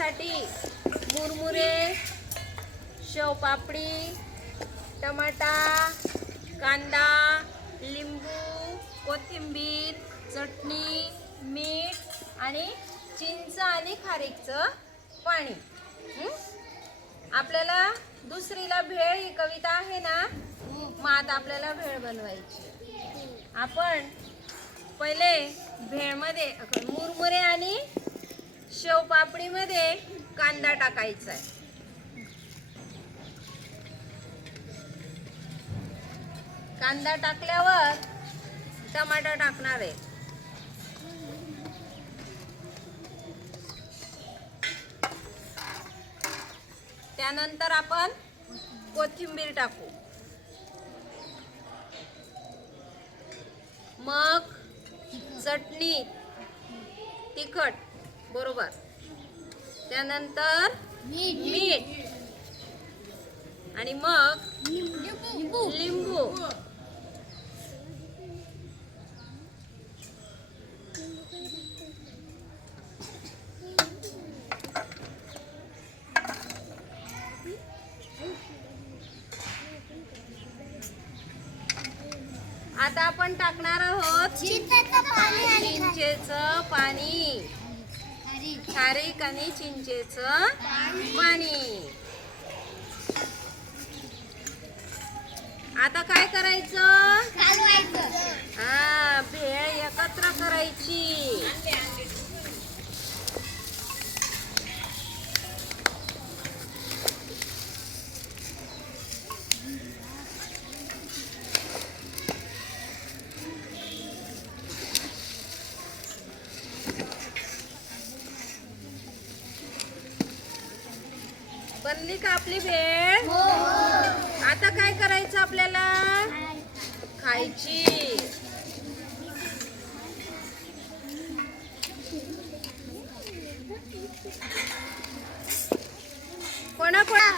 त्यासाठी मुरमुरे शेवपापडी टमाटा कांदा लिंबू कोथिंबीर चटणी मीठ आणि चिंच आणि खारीकचं पाणी. आपल्याला दुसरीला भेळ ही कविता आहे ना मात आपल्याला भेळ बनवायची. आपण पहिले भेळमध्ये मुरमुरे आणि शेवपापडीमध्ये कांदा टाकायचा आहे. कांदा टाकल्यावर टमाटा टाकणार आहे. त्यानंतर आपण कोथिंबीर टाकू. मग चटणी तिखट बरोबर. त्यानंतर मीठ. आणि मग लिंबू. आता आपण टाकणार आहोत चिंचेचं पाणी. खारीक आणि चिंचेचं पाणी. आता काय करायचं? हा भेळ एकत्र करायची. बनली का आपली भेळ? हो. आता काय करायचं आपल्याला? खायची. कोणा कोणा?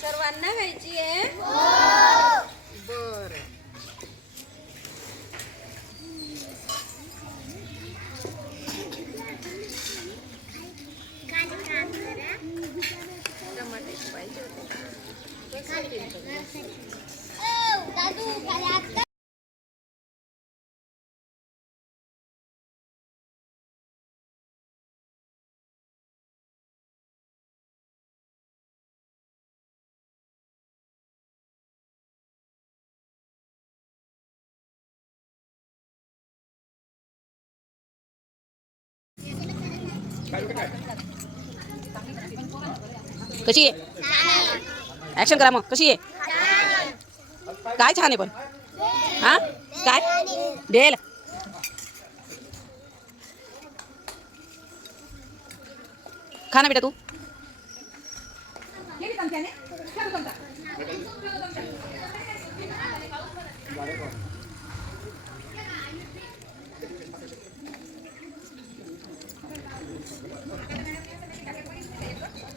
सर्वांना खायची आहे? बर. कशी आहे? ऍक्शन करा मग. कशी आहे? काय छान आहे पण. हा? काय? भेल खा ना बेटा तू.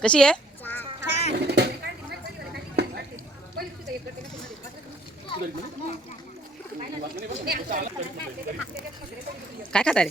कशी आहे? काय खाता रे?